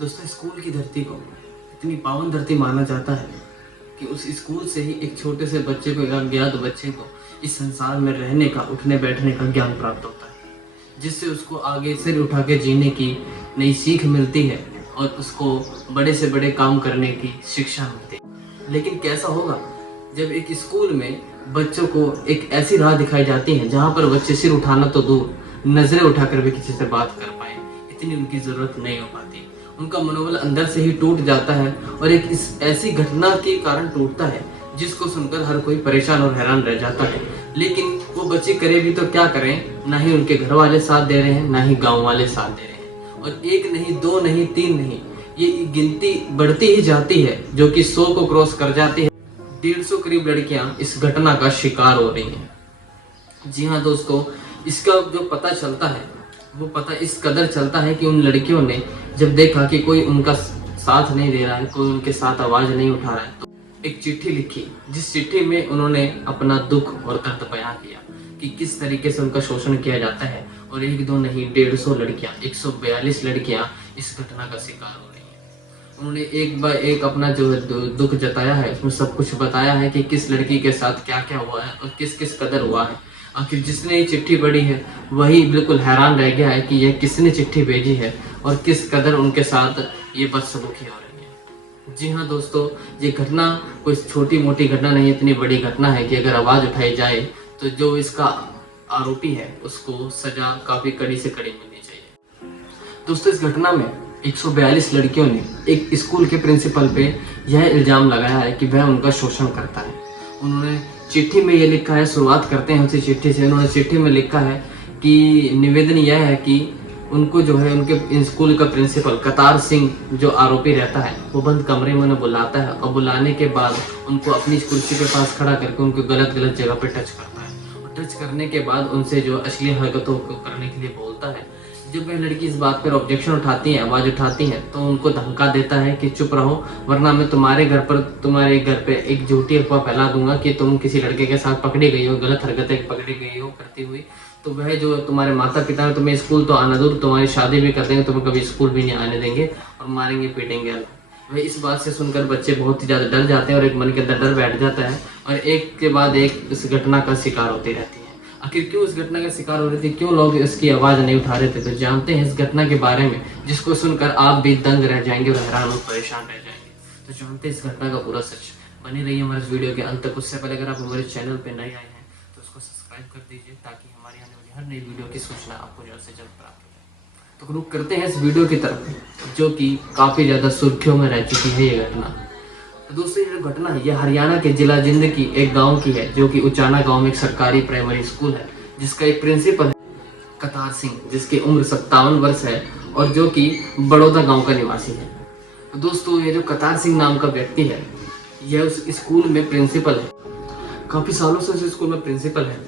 दोस्तों, स्कूल की धरती को इतनी पावन धरती माना जाता है कि उस स्कूल से ही एक छोटे से बच्चे को, एक अज्ञात बच्चे को इस संसार में रहने का, उठने बैठने का ज्ञान प्राप्त होता है, जिससे उसको आगे सिर उठा के जीने की नई सीख मिलती है और उसको बड़े से बड़े काम करने की शिक्षा मिलती है। लेकिन कैसा होगा जब एक स्कूल में बच्चों को एक ऐसी राह दिखाई जाती है जहाँ पर बच्चे सिर उठाना तो दूर, नजरें उठाकर भी किसी से बात कर पाए इतनी उनकी जरूरत नहीं हो पाती। उनका मनोबल अंदर से ही टूट जाता है और एक इस ऐसी घटना के कारण टूटता है जिसको सुनकर हर कोई परेशान और हैरान रह जाता है। लेकिन वो बच्चे करे भी तो क्या करें, ना ही उनके घर वाले साथ दे रहे हैं, ना ही गांव वाले साथ दे रहे हैं। और एक नहीं, दो नहीं, तीन नहीं, ये गिनती बढ़ती ही जाती है जो कि 100 को क्रॉस कर जाती है। 150 करीब लड़कियां इस घटना का शिकार हो रही हैं। जी हाँ दोस्तों, इसका जो पता चलता है वो पता इस कदर चलता है कि उन लड़कियों ने जब देखा कि कोई उनका साथ नहीं दे रहा है, कोई उनके साथ आवाज नहीं उठा रहा है, तो एक चिट्ठी लिखी, जिस चिट्ठी में उन्होंने अपना दुख और दर्द बयां किया कि किस तरीके से उनका शोषण किया जाता है। और एक दो नहीं, 150 लड़कियां, 142 लड़कियां इस घटना का शिकार हो रही हैं। उन्होंने एक बार एक अपना जो दुख जताया है, उसमें सब कुछ बताया है कि किस लड़की के साथ क्या क्या हुआ है और किस किस कदर हुआ है। आखिर जिसने ये चिट्ठी पढ़ी है वही बिल्कुल हैरान रह गया है कि यह किसने चिट्ठी भेजी है और किस कदर उनके साथ ये बदसलूकी हो रही है। जी हाँ दोस्तों, ये घटना कोई छोटी मोटी घटना नहीं, इतनी बड़ी घटना है कि अगर आवाज उठाई जाए तो जो इसका आरोपी है उसको सजा काफी कड़ी से कड़ी मिलनी चाहिए। दोस्तों, इस घटना में 142 लड़कियों ने एक स्कूल के प्रिंसिपल पे यह इल्जाम लगाया है कि वह उनका शोषण करता है। उन्होंने चिट्ठी में ये लिखा है, शुरुआत करते हैं उसी चिट्ठी से। उन्होंने चिट्ठी में लिखा है कि निवेदन यह है कि उनको जो है उनके स्कूल का प्रिंसिपल कतार सिंह जो आरोपी रहता है वो बंद कमरे में उन्हें बुलाता है और बुलाने के बाद उनको अपनी कुर्सी के पास खड़ा करके उनको गलत गलत जगह पे टच करता है। और टच करने के बाद उनसे जो अश्लील हरकतों को करने के लिए बोलता है। जब वह लड़की इस बात पर ऑब्जेक्शन उठाती है, आवाज उठाती है, तो उनको धमका देता है कि चुप रहो वरना मैं तुम्हारे घर पे एक झूठी अफवाह फैला दूंगा कि तुम किसी लड़के के साथ पकड़ी गई हो, गलत हरकतें पकड़ी गई हो करती हुई। तो वह जो तुम्हारे माता पिता है तुम्हें स्कूल तो आना दूर, तुम्हारी शादी भी कर देंगे, तुम्हें कभी स्कूल भी नहीं आने देंगे और मारेंगे पीटेंगे। वह इस बात से सुनकर बच्चे बहुत ही ज्यादा डर जाते हैं और एक मन के अंदर डर बैठ जाता है और एक के बाद एक इस घटना का शिकार होती रहती है। आखिर क्यों इस घटना का शिकार हो रही थी, क्यों लोग इसकी आवाज नहीं उठा रहे थे, तो जानते हैं इस घटना के बारे में जिसको सुनकर आप भी दंग रह जाएंगे और हैरान और परेशान रह जाएंगे। तो जानते हैं इस घटना का पूरा सच। बनी रहिए हमारे इस वीडियो के अंत तक। उससे पहले अगर आप हमारे चैनल पे नए आए हैं तो उसको सब्सक्राइब कर दीजिए ताकि हमारी आने वाली हर नई वीडियो की सूचना आपको जल्द से जल्द प्राप्त हो जाए। तो रुक करते हैं इस वीडियो की तरफ जो कि काफी ज्यादा सुर्खियों में रह चुकी है ये घटना। तो दोस्तों, ये जो घटना है ये हरियाणा के जिला जिंद की एक गांव की है जो कि उचाना गांव में एक सरकारी प्राइमरी स्कूल है जिसका एक प्रिंसिपल है कतार सिंह, जिसकी उम्र 57 वर्ष है और जो कि बड़ौदा गांव का निवासी है। तो दोस्तों, ये जो कतार सिंह नाम का व्यक्ति है यह उस स्कूल में प्रिंसिपल है, काफी सालों से उस स्कूल में प्रिंसिपल है।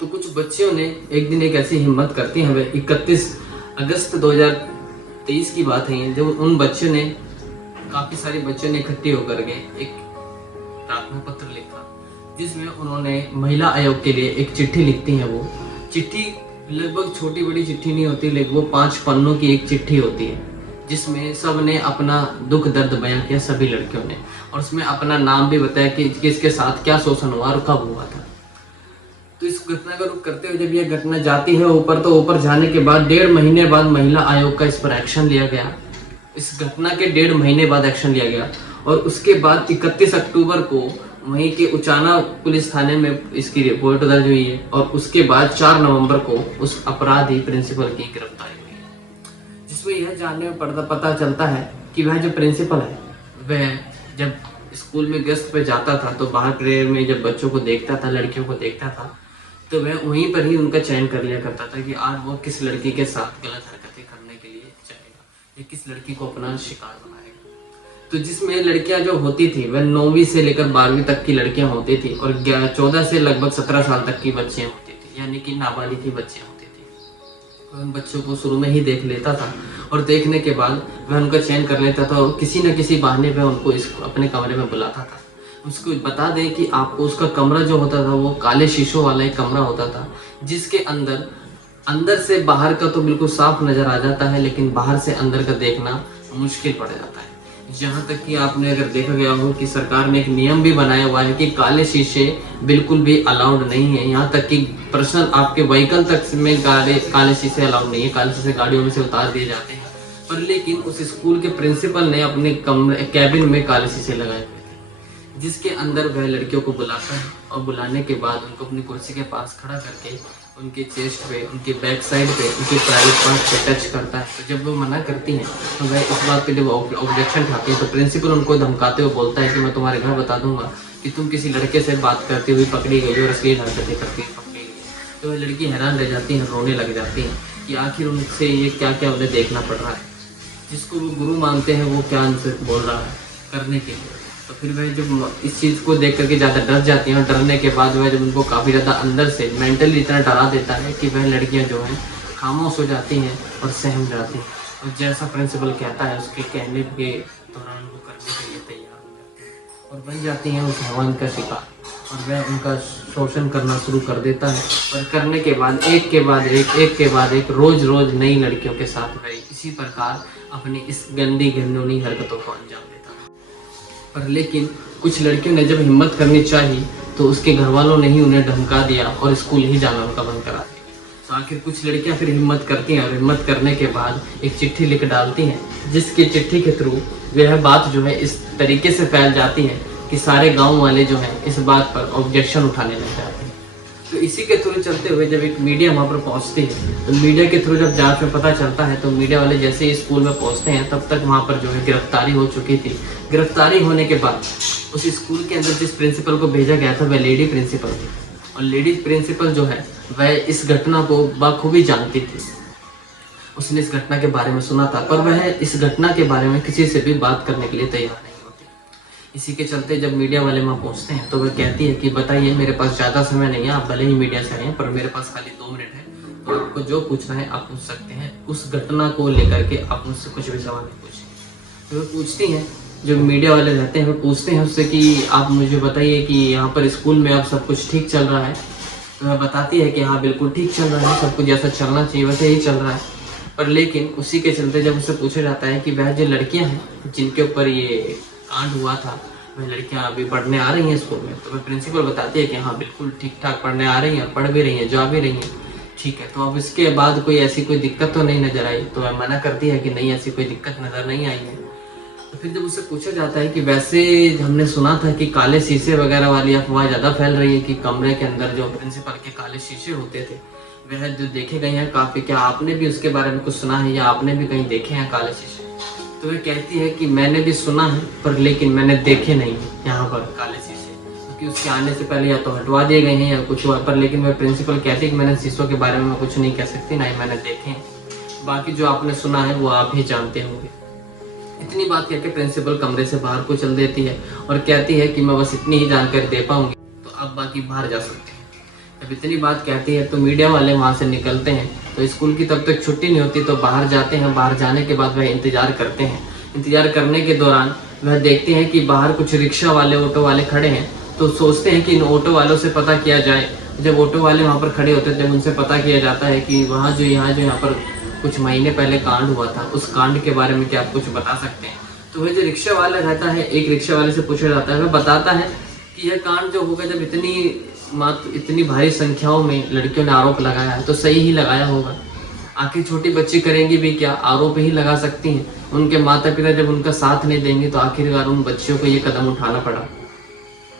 तो कुछ बच्चियों ने एक दिन एक ऐसी हिम्मत करती है, 31 अगस्त 2023 की बात है, जब उन बच्चों ने, काफी सारे बच्चों ने इकट्ठे होकर के एक प्रार्थना पत्र लिखा जिसमें उन्होंने महिला आयोग के लिए एक चिट्ठी लिखती है। वो चिट्ठी लगभग छोटी बड़ी चिट्ठी नहीं होती, लेकिन वो 5 पन्नों की एक चिट्ठी होती है जिसमें सब ने अपना दुख दर्द बयां किया, सभी लड़कियों ने, और उसमें अपना नाम भी बताया कि किसके साथ क्या शोषण हुआ और कब हुआ था। तो इस घटना का रुख करते हुए जब यह घटना जाती है ऊपर, तो ऊपर जाने के बाद 1.5 महीने बाद महिला आयोग का इस पर एक्शन लिया गया। इस घटना के 1.5 महीने बाद एक्शन लिया गया और उसके बाद 31 अक्टूबर को वहीं के उचाना पुलिस थाने में इसकी रिपोर्ट दर्ज हुई है और उसके बाद 4 नवंबर को उस अपराधी प्रिंसिपल की गिरफ्तारी हुई है, जिसमें यह जानने में पता चलता है कि वह जो प्रिंसिपल है वह जब स्कूल में गश्त पे जाता था तो बाहर प्रेयर में जब बच्चों को देखता था, लड़कियों को देखता था, तो वह वहीं पर ही उनका चयन कर लिया करता था कि आज वो किस लड़की के साथ गलत हरकतें करने के लिए चाहेगा या किस लड़की को अपना शिकार बनाएगा। तो जिसमें लड़कियां जो होती थी वह 9वीं से लेकर 12वीं तक की लड़कियां होती थी और 14 से लगभग 17 साल तक की बच्चियां होती थी, यानी कि नाबालिग की बच्चियां होती थी। उन बच्चों को शुरू में ही देख लेता था और देखने के बाद वह उनका चयन कर लेता था और किसी न किसी बहाने पे उनको अपने कमरे में बुलाता था। उसको बता दें कि आपको उसका कमरा जो होता था वो काले शीशों वाला एक कमरा होता था जिसके अंदर अंदर से बाहर का तो बिल्कुल साफ नज़र आ जाता है, लेकिन बाहर से अंदर का देखना मुश्किल पड़ जाता है। यहाँ तक कि आपने अगर देखा गया हो कि सरकार ने एक नियम भी बनाया हुआ है कि काले शीशे बिल्कुल भी अलाउड नहीं है। यहाँ तक कि पर्सनल आपके व्हीकल तक में काले शीशे अलाउड नहीं है, काले शीशे गाड़ियों में से उतार दिए जाते हैं। पर लेकिन उस स्कूल के प्रिंसिपल ने अपने कमरे कैबिन में काले शीशे लगाए हुए थे, जिसके अंदर वह लड़कियों को बुलाता है और बुलाने के बाद उनको अपनी कुर्सी के पास खड़ा करके उनके चेस्ट पे, उनके बैक साइड पे, उनके प्राइवेट पार्ट पे टच करता है। तो जब वो मना करती हैं तो वह इस बात पे जब ऑब्जेक्शन उठाती है तो प्रिंसिपल उनको धमकाते हुए बोलता है कि मैं तुम्हारे घर बता दूंगा कि तुम किसी लड़के से बात करती हुई पकड़ी गई और असली हरकतें करती हुई पकड़ी गई। तो वह लड़की हैरान रह जाती है, रोने लग जाती हैं कि आखिर उनसे ये क्या क्या उन्हें देखना पड़ रहा है, जिसको वो गुरु मानते हैं वो क्या उनसे बोल रहा है करने के लिए। तो फिर वह जब इस चीज़ को देख करके ज़्यादा डर जाती हैं और डरने के बाद वह जब उनको काफ़ी ज़्यादा अंदर से मेंटली इतना डरा देता है कि वह लड़कियां जो हैं खामोश हो जाती हैं और सहम जाती हैं और जैसा प्रिंसिपल कहता है उसके कहने के दौरान वो करने के लिए तैयार हो जाती हैं और बन जाती हैं उस हैवान का शिकार। और वह उनका शोषण करना शुरू कर देता है और करने के बाद एक के बाद एक रोज़ रोज़ नई लड़कियों के साथ वह इसी प्रकार अपनी इस गंदी घिनौनी हरकतों को अंजाम देता है। पर लेकिन कुछ लड़कियों ने जब हिम्मत करनी चाहिए तो उसके घर वालों ने ही उन्हें धमका दिया और स्कूल ही जाना उनका बंद करा दिया। तो आखिर कुछ लड़कियां फिर हिम्मत करती हैं और हिम्मत करने के बाद एक चिट्ठी लिख डालती हैं, जिसकी चिट्ठी के थ्रू वह बात जो है इस तरीके से फैल जाती है कि सारे गाँव वाले जो हैं इस बात पर ऑब्जेक्शन उठाने लग जाते हैं। तो इसी के थ्रू चलते हुए जब एक मीडिया वहाँ पर पहुँचती है तो मीडिया के थ्रू जब जांच में पता चलता है तो मीडिया वाले जैसे ही स्कूल में पहुँचते हैं तब तक वहाँ पर जो है गिरफ्तारी हो चुकी थी। गिरफ्तारी होने के बाद उस स्कूल के अंदर जिस प्रिंसिपल को भेजा गया था वह लेडी प्रिंसिपल थी और लेडी प्रिंसिपल जो है वह इस घटना को बखूबी जानती थी। उसने इस घटना के बारे में सुना था पर वह इस घटना के बारे में किसी से भी बात करने के लिए तैयार नहीं होती। इसी के चलते जब मीडिया वाले वहाँ पहुँचते हैं तो वह कहती है कि बताइए, मेरे पास ज़्यादा समय नहीं है, आप भले ही मीडिया से आए हैं पर मेरे पास खाली 2 मिनट है, तो आपको जो पूछना है आप पूछ सकते हैं। उस घटना को लेकर के आप मुझसे कुछ भी सवाल नहीं पूछिए। तो वह पूछती हैं, जो मीडिया वाले रहते हैं वो पूछते हैं उससे कि आप मुझे बताइए कि यहाँ पर स्कूल में अब सब कुछ ठीक चल रहा है। तो वह बताती है कि हाँ बिल्कुल ठीक चल रहा है, सब कुछ जैसा चलना चाहिए वैसे ही चल रहा है। पर लेकिन उसी के चलते जब उससे पूछा जाता है कि वह जो लड़कियां हैं जिनके ऊपर ये कांड हुआ था वह लड़कियां अभी पढ़ने आ रही हैं स्कूल में, तो वह प्रिंसिपल बताती है कि हाँ बिल्कुल ठीक ठाक पढ़ने आ रही हैं, पढ़ भी रही हैं, जा भी रही हैं। ठीक है, तो अब इसके बाद कोई ऐसी कोई दिक्कत तो नहीं नज़र आई? तो वह मना करती है कि नहीं, ऐसी कोई दिक्कत नज़र नहीं आई है। तो फिर जब उससे पूछा जाता है कि वैसे हमने सुना था कि काले शीशे वगैरह वाली अफवाह ज़्यादा फैल रही है कि कमरे के अंदर जो प्रिंसिपल के काले शीशे होते थे वह जो देखे गए हैं काफ़ी, क्या आपने भी उसके बारे में कुछ सुना है या आपने भी कहीं देखे हैं काले शीशे? तो वह कहती है कि मैंने भी सुना है पर लेकिन मैंने देखे नहीं यहाँ पर काले शीशे, क्योंकि उसके आने से पहले या तो हटवा दिए गए हैं या कुछ हुआ। पर लेकिन वह प्रिंसिपल कहती है कि मैंने शीशों के बारे में मैं कुछ नहीं कह सकती, ना ही मैंने देखे हैं, बाकी जो आपने सुना है वो आप ही जानते होंगे। इतनी बात कहकर प्रिंसिपल कमरे से बाहर को चल देती है और कहती है कि मैं बस इतनी ही जानकारी दे पाऊंगी, तो आप बाकी बाहर जा सकते हैं। जब इतनी बात कहती है तो मीडिया वाले वहाँ से निकलते हैं, तो स्कूल की तब तक छुट्टी नहीं होती तो बाहर जाते हैं। बाहर जाने के बाद वह इंतज़ार करते हैं। इंतज़ार करने के दौरान वह देखते हैं कि बाहर कुछ रिक्शा वाले, ऑटो वाले खड़े हैं, तो सोचते हैं कि इन ऑटो वालों से पता किया जाए। जब ऑटो वाले वहाँ पर खड़े होते हैं जब उनसे पता किया जाता है कि वहाँ जो यहाँ पर कुछ महीने पहले कांड हुआ था, उस कांड के बारे में क्या आप कुछ बता सकते हैं? तो वह जो रिक्शा वाला रहता है, एक रिक्शा वाले से पूछा जाता है, वह बताता है कि यह कांड जो होगा जब इतनी भारी संख्याओं में लड़कियों ने आरोप लगाया है तो सही ही लगाया होगा। आखिर छोटी बच्ची करेंगी भी क्या, आरोप ही लगा सकती हैं। उनके माता पिता जब उनका साथ नहीं देंगे तो आखिरकार उन बच्चियों को ये कदम उठाना पड़ा।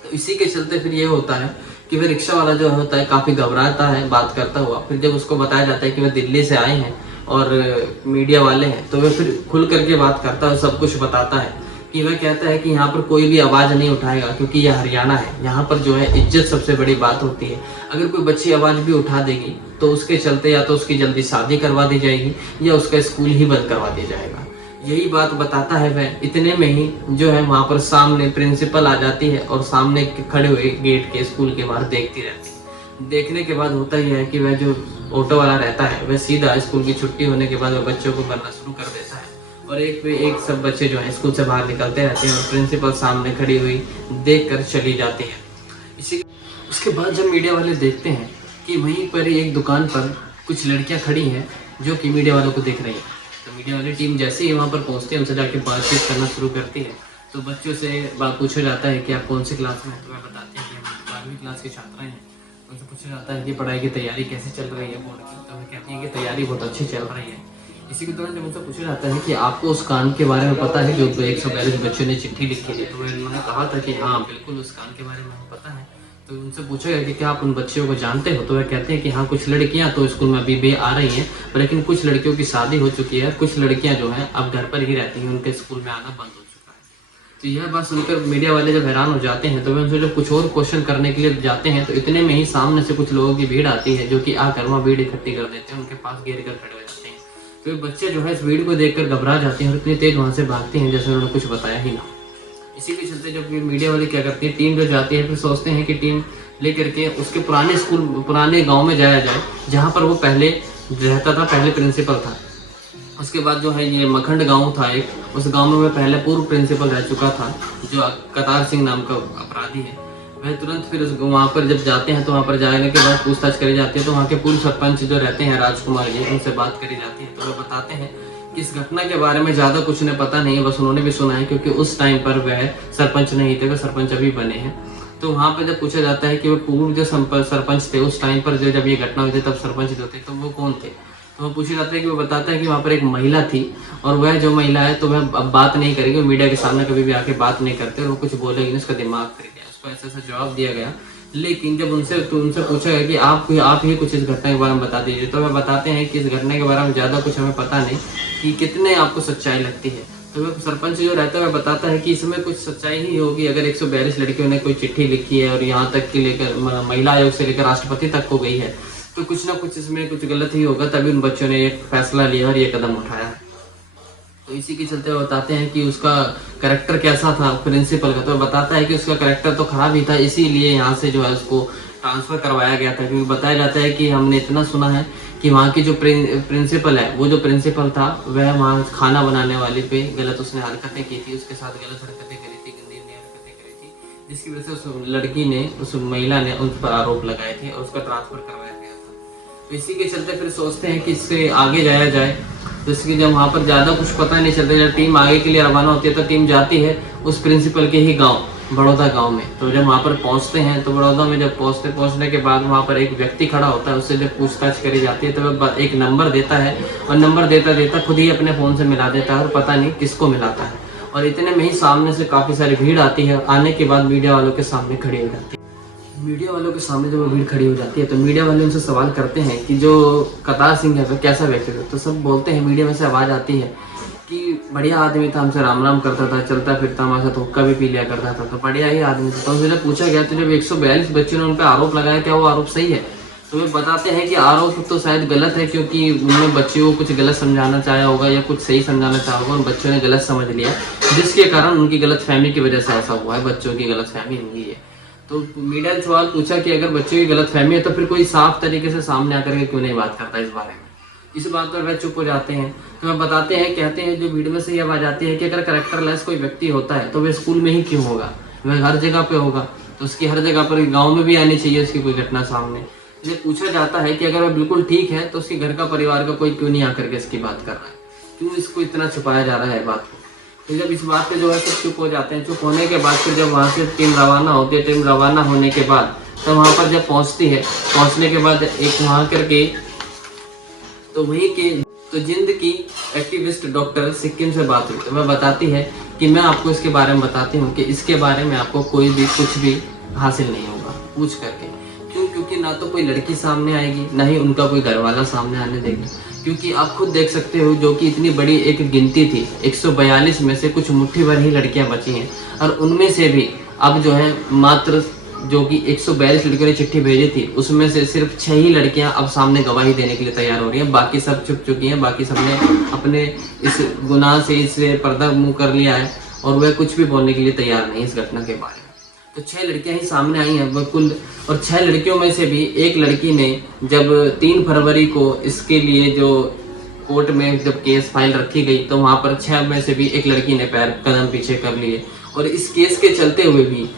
तो इसी के चलते फिर ये होता है कि वह रिक्शा वाला जो होता है काफ़ी घबराता है बात करता हुआ। फिर जब उसको बताया जाता है कि वह दिल्ली से आए हैं और मीडिया वाले हैं, तो वह फिर खुल करके बात करता है, सब कुछ बताता है कि वह कहता है कि यहाँ पर कोई भी आवाज़ नहीं उठाएगा क्योंकि यह हरियाणा है, यहाँ पर जो है इज्जत सबसे बड़ी बात होती है। अगर कोई बच्ची आवाज़ भी उठा देगी तो उसके चलते या तो उसकी जल्दी शादी करवा दी जाएगी या उसका स्कूल ही बंद करवा दिया जाएगा। यही बात बताता है वह। इतने में ही जो है वहाँ पर सामने प्रिंसिपल आ जाती है और सामने खड़े हुए गेट के स्कूल के बाहर देखती रहती है। देखने के बाद होता यह है कि वह जो ऑटो वाला रहता है वह सीधा स्कूल की छुट्टी होने के बाद वह बच्चों को भरना शुरू कर देता है और एक पे एक सब बच्चे जो हैं स्कूल से बाहर निकलते रहते हैं और प्रिंसिपल सामने खड़ी हुई देखकर चली जाती है। उसके बाद जब मीडिया वाले देखते हैं कि वहीं पर एक दुकान पर कुछ लड़कियां खड़ी हैं जो कि मीडिया वालों को देख रही हैं। तो मीडिया वाली टीम जैसे ही वहाँ पर पहुँचती है, उनसे जाके बातचीत करना शुरू करती है। तो बच्चों से बात पूछा जाता है कि आप कौन सी क्लास में हैं, तो वह बताते हैं कि हम 12वीं क्लास के छात्र हैं। उनसे पूछा जाता है कि पढ़ाई की तैयारी कैसे चल रही है बोर्ड की, तो वह कहती हैं कि तैयारी बहुत अच्छी चल रही है। इसी के दौरान जब उनसे पूछा जाता है कि आपको उस कांड के बारे में पता है जो 142 बच्चों ने चिट्ठी लिखी थी, तो उन्होंने कहा था कि हाँ बिल्कुल उस कांड के बारे में हमें पता है। तो उनसे पूछा गया कि क्या आप उन बच्चियों को जानते हो, तो वह कहते हैं कि हाँ कुछ लड़कियां तो स्कूल में अभी भी आ रही हैं, लेकिन कुछ लड़कियों की शादी हो चुकी है, कुछ लड़कियां जो हैं अब घर पर ही रहती हैं, उनके स्कूल में आना बंद हो चुका है। तो यह बात सुनकर मीडिया वाले जब हैरान हो जाते हैं, तो वे उनसे जब कुछ और क्वेश्चन करने के लिए जाते हैं, तो इतने में ही सामने से कुछ लोगों की भीड़ आती है जो कि आकर वहाँ भीड़ इकट्ठी कर देते हैं, उनके पास घेर कर खड़े हो जाते हैं। तो ये बच्चे जो है इस भीड़ को देखकर घबरा जाते हैं और इतनी तेज वहाँ से भागते हैं जैसे उन्होंने कुछ बताया ही ना। इसी के चलते जब मीडिया वाले क्या करती है, टीम जो जाती है, फिर सोचते हैं कि टीम लेकर के उसके पुराने स्कूल पुराने गांव में जाया जाए जहां पर वो पहले रहता था, पहले प्रिंसिपल था। उसके बाद जो है ये मखंड गांव था एक, उस गांव में वह पहले पूर्व प्रिंसिपल रह चुका था जो कतार सिंह नाम का अपराधी है। वह तुरंत फिर वहाँ पर जब जाते हैं तो वहाँ पर जाने के बाद पूछताछ करी जाती है, तो वहाँ के पूर्व सरपंच जो रहते हैं राजकुमार जी, उनसे बात करी जाती है। तो वह बताते हैं कि इस घटना के बारे में ज़्यादा कुछ उन्हें पता नहीं है, बस उन्होंने भी सुना है क्योंकि उस टाइम पर वह सरपंच नहीं थे, वह सरपंच अभी बने हैं। तो वहाँ पर जब पूछा जाता है कि वो पूर्व जो सरपंच थे उस टाइम पर जब ये घटना हुई थी तब सरपंच जो थे तो वो कौन थे, तो वो पूछा जाता है कि वो बताता है कि वहाँ पर एक महिला थी और वह जो महिला है तो वह अब बात नहीं करेगी, मीडिया के सामने कभी भी आके बात नहीं करते और वो कुछ बोलेगी नहीं, उसका दिमाग फिर गया। उसको ऐसा ऐसा जवाब दिया गया। लेकिन जब उनसे पूछा गया कि आप ही कुछ इस घटना के बारे में बता दीजिए, तो वह बताते हैं कि इस घटना के बारे में ज़्यादा कुछ हमें पता नहीं कि कितने आपको सच्चाई लगती है। तो वह सरपंच जो रहता है वह बताता है कि इसमें कुछ सच्चाई ही होगी अगर 142 लड़कियों ने कोई चिट्ठी लिखी है और यहाँ तक कि लेकर महिला आयोग से लेकर राष्ट्रपति तक हो गई है, तो कुछ ना कुछ इसमें कुछ गलत ही होगा, तभी उन बच्चों ने एक फैसला लिया और ये कदम उठाया। तो इसी के चलते बताते हैं कि उसका कैरेक्टर कैसा था प्रिंसिपल का, तो बताता है कि उसका कैरेक्टर तो खराब ही था, इसीलिए यहाँ से जो है उसको ट्रांसफर करवाया गया था। क्योंकि बताया जाता है कि हमने इतना सुना है कि वहाँ की जो प्रिंसिपल है, वो जो प्रिंसिपल था वह वहाँ खाना बनाने वाले पे गलत उसने हरकतें की थी, उसके साथ गलत हरकतें करी थी, गंदी हरकतें करी थी, जिसकी वजह से उस लड़की ने, उस महिला ने उस पर आरोप लगाए थे और उसका ट्रांसफर करवाया गया था। तो इसी के चलते फिर सोचते हैं कि इससे आगे जाया जाए। तो इसकी जब वहाँ पर ज़्यादा कुछ पता नहीं चलता, जब टीम आगे के लिए रवाना होती है तो टीम जाती है उस प्रिंसिपल के ही गाँव, बड़ौदा गांव में। तो जब वहाँ पर पहुँचते हैं तो बड़ौदा में जब पहुँचने के बाद वहाँ पर एक व्यक्ति खड़ा होता है, उससे जब पूछताछ करी जाती है तो वह एक नंबर देता है और नंबर देता खुद ही अपने फ़ोन से मिला देता है और पता नहीं किसको मिलाता है। और इतने में ही सामने से काफ़ी सारी भीड़ आती है। आने के बाद मीडिया वालों के सामने खड़ी हो जाती है। मीडिया वालों के सामने जब वो भीड़ खड़ी हो जाती है तो मीडिया वाले उनसे सवाल करते हैं कि जो कतार सिंह है वह कैसा व्यक्ति था। तो सब बोलते हैं, मीडिया में से आवाज़ आती है कि बढ़िया आदमी था, हमसे राम राम करता था, चलता फिरता, हमारे साथ हुक्का भी पी लिया करता था, तो बढ़िया ही आदमी था। तो उनसे जब पूछा गया तो जब 142 बच्चों ने उन पर आरोप लगाया क्या वो आरोप सही है, तो वे बताते हैं कि आरोप तो शायद गलत है क्योंकि उन्होंने बच्चियों को कुछ गलत समझाना चाहा होगा या कुछ सही समझाना चाहा होगा, उन बच्चों ने गलत समझ लिया जिसके कारण उनकी गलतफहमी की वजह से ऐसा हुआ है, बच्चों की गलतफहमी हुई है। तो मीडिया ने सवाल पूछा कि अगर बच्चों की गलतफहमी है तो फिर कोई साफ तरीके से सामने आकर के क्यों नहीं बात करता इस बारे में। इस बात पर वह चुप हो जाते हैं। तो वह बताते हैं, कहते हैं जो वीडियो में से ये आवाज आती है कि अगर कैरेक्टरलेस कोई व्यक्ति होता है तो वह स्कूल में ही क्यों होगा, वह हर जगह पे होगा, तो उसकी हर जगह पर गांव में भी आनी चाहिए उसकी कोई घटना सामने। ये पूछा जाता है कि अगर वह बिल्कुल ठीक है तो उसके घर का परिवार का कोई क्यों नहीं आकर के इसकी बात कर रहा है, क्यों इसको इतना छुपाया जा रहा है बात को। तो जब इस बात पे जो है सब चुप हो जाते हैं। चुप होने के बाद फिर जब वहाँ से टीम रवाना होती है, टीम रवाना होने के बाद तो वहाँ पर जब पहुँचती है, पहुँचने के बाद एक वहाँ करके तो वही के तो जिंद की एक्टिविस्ट डॉक्टर सिक्किम से बात हुई। तो वह बताती है कि मैं आपको इसके बारे में बताती हूँ कि इसके बारे में आपको कोई भी कुछ भी हासिल नहीं होगा पूछ करके। क्यों? क्योंकि ना तो कोई लड़की सामने आएगी, ना ही उनका कोई घर वाला सामने आने देगा। क्योंकि आप खुद देख सकते हो जो कि इतनी बड़ी एक गिनती थी, 142 में से कुछ मुट्ठी भर ही लड़कियां बची हैं और उनमें से भी अब जो है मात्र जो कि 142 लड़कियों ने चिट्ठी भेजी थी उसमें से सिर्फ 6 ही लड़कियां अब सामने गवाही देने के लिए तैयार हो रही हैं, बाकी सब चुप चुकी हैं, बाकी सबने अपने इस गुनाह से इससे पर्दा मुंह कर लिया है और वह कुछ भी बोलने के लिए तैयार नहीं इस घटना के बारे में। तो 6 लड़कियां ही सामने आई हैं बिल्कुल, और 6 लड़कियों में से भी एक लड़की ने जब 3 फरवरी को इसके लिए जो कोर्ट में जब केस फाइल रखी गई तो वहाँ पर 6 में से भी एक लड़की ने पैर कदम पीछे कर लिए और इस केस के चलते हुए भी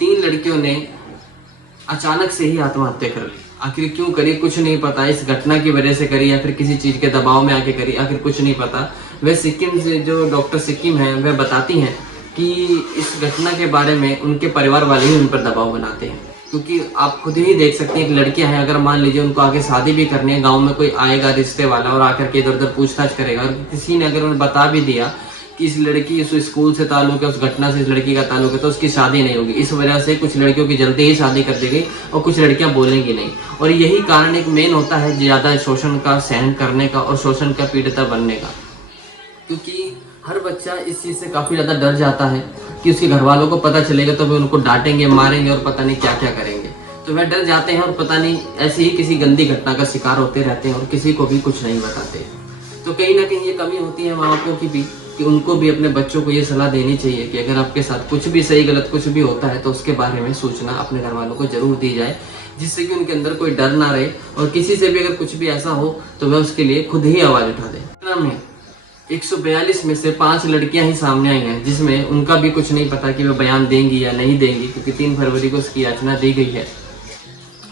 3 लड़कियों ने अचानक से ही आत्महत्या कर ली। आखिर क्यों करी कुछ नहीं पता, इस घटना की वजह से करी या फिर किसी चीज़ के दबाव में आके करी, आखिर कुछ नहीं पता। वह सिक्किम से जो डॉक्टर सिक्किम है वह बताती हैं कि इस घटना के बारे में उनके परिवार वाले ही उन पर दबाव बनाते हैं, क्योंकि आप खुद ही देख सकती हैं कि लड़कियां हैं, अगर मान लीजिए उनको आगे शादी भी करनी है, गांव में कोई आएगा रिश्ते वाला और आकर के इधर उधर पूछताछ करेगा और किसी ने अगर उन्हें बता भी दिया कि इस लड़की इस स्कूल से ताल्लुक है, उस घटना से इस लड़की का ताल्लुक है, तो उसकी शादी नहीं होगी। इस वजह से कुछ लड़कियों की जल्दी ही शादी कर दी गई और कुछ लड़कियां बोलेंगी नहीं। और यही कारण एक मेन होता है ज़्यादा शोषण का सहन करने का और शोषण का पीड़िता बनने का, क्योंकि हर बच्चा इस चीज़ से काफ़ी ज़्यादा डर जाता है कि उसके घर वालों को पता चलेगा तो वे उनको डांटेंगे, मारेंगे और पता नहीं क्या क्या करेंगे। तो वह डर जाते हैं और पता नहीं ऐसे ही किसी गंदी घटना का शिकार होते रहते हैं और किसी को भी कुछ नहीं बताते। तो कहीं ना कहीं ये कमी होती है माँ बापों की भी, कि उनको भी अपने बच्चों को ये सलाह देनी चाहिए कि अगर आपके साथ कुछ भी सही गलत कुछ भी होता है तो उसके बारे में सूचना अपने घर वालों को जरूर दी जाए, जिससे कि उनके अंदर कोई डर ना रहे और किसी से भी अगर कुछ भी ऐसा हो तो वह उसके लिए खुद ही आवाज़ उठा दे। 142 में से 5 लड़कियां ही सामने आई हैं, जिसमें उनका भी कुछ नहीं पता कि वे बयान देंगी या नहीं देंगी, क्योंकि 3 फरवरी को उसकी याचना दी गई है।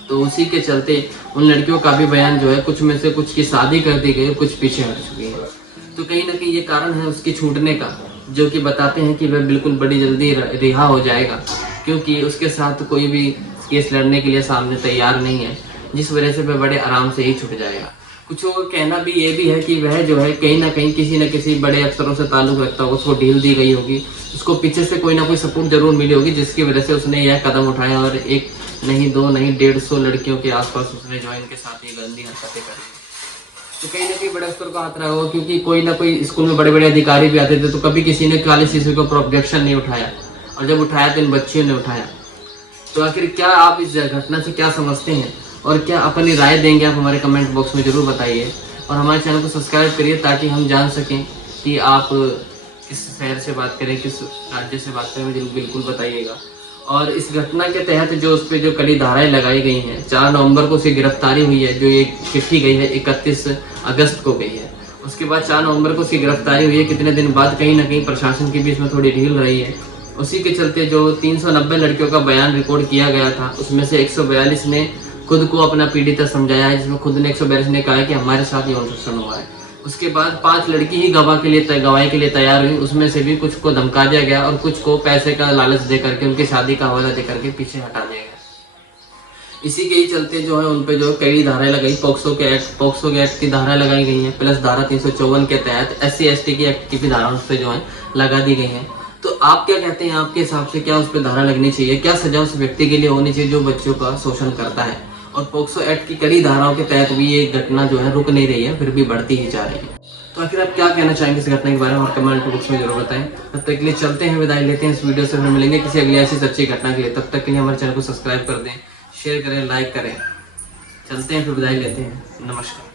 तो उसी के चलते उन लड़कियों का भी बयान जो है, कुछ में से कुछ की शादी कर दी गई और कुछ पीछे हट चुकी है। तो कहीं ना कहीं ये कारण है उसकी छूटने का, जो कि बताते हैं कि वह बिल्कुल बड़ी जल्दी रिहा हो जाएगा, क्योंकि उसके साथ कोई भी केस लड़ने के लिए सामने तैयार नहीं है, जिस वजह से वह बड़े आराम से ही छूट जाएगा। कुछ का कहना भी ये भी है कि वह जो है कहीं ना कहीं किसी न किसी बड़े अफसरों से ताल्लुक रखता होगा, उसको डील दी गई होगी, उसको पीछे से कोई ना कोई सपोर्ट जरूर मिली होगी, जिसकी वजह से उसने यह कदम उठाया और 1 नहीं 2 नहीं 150 लड़कियों के आसपास उसने जो है इनके साथ ये गंदी हरकतें करी। तो कहीं ना कहीं बड़े अफसर का हाथ रहा होगा, क्योंकि कोई ना कोई स्कूल में बड़े बड़े अधिकारी भी आते थे, तो कभी किसी ने काले शीशे के ऊपर ऑब्जेक्शन नहीं उठाया, और जब उठाया तो इन बच्चियों ने उठाया। तो आखिर क्या आप इस घटना से क्या समझते हैं और क्या अपनी राय देंगे, आप हमारे कमेंट बॉक्स में जरूर बताइए। और हमारे चैनल को सब्सक्राइब करिए ताकि हम जान सकें कि आप किस शहर से बात करें, किस राज्य से बात करें, मुझे बिल्कुल बताइएगा। और इस घटना के तहत जो उस पर जो कड़ी धाराएं लगाई गई हैं, 4 नवंबर को उसकी गिरफ्तारी हुई है, जो एक चिट्ठी गई है 31 अगस्त को गई है, उसके बाद 4 नवंबर को उसकी गिरफ्तारी हुई है। कितने दिन बाद कहीं ना कहीं प्रशासन के बीच में थोड़ी ढील रही है। उसी के चलते जो 390 लड़कियों का बयान रिकॉर्ड किया गया था, उसमें से 142 ने खुद को अपना पीड़िता समझाया है, जिसमें खुद ने 142 ने कहा है कि हमारे साथ यौन शोषण हुआ है। उसके बाद 5 लड़की ही गवाही के लिए तैयार हुई, उसमें से भी कुछ को धमका दिया गया और कुछ को पैसे का लालच दे करके उनकी शादी का हवाला दे करके पीछे हटा दिया गया। इसी के ही चलते जो है उन पे जो कई धाराएं लगाई, पॉक्सो के एक्ट की धारा लगाई गई है, प्लस धारा 354 के तहत SC/ST की एक्ट की भी धारा उस पर जो है लगा दी गई है। तो आप क्या कहते हैं, आपके हिसाब से क्या उस पर धारा लगनी चाहिए, क्या सजा उस व्यक्ति के लिए होनी चाहिए जो बच्चों का शोषण करता है? और पॉक्सो एक्ट की कड़ी धाराओं के तहत भी ये घटना जो है रुक नहीं रही है, फिर भी बढ़ती ही जा रही है। तो आखिर आप क्या कहना चाहेंगे इस घटना के बारे में, और कमेंट बॉक्स में जरूर बताएं। तब तक के लिए चलते हैं, विदाई लेते हैं इस वीडियो से, फिर मिलेंगे किसी अगली ऐसी सच्ची घटना के लिए। तब तक के लिए हमारे चैनल को सब्सक्राइब कर दें, शेयर करें, लाइक करें। चलते हैं, फिर विदाई लेते हैं। नमस्कार।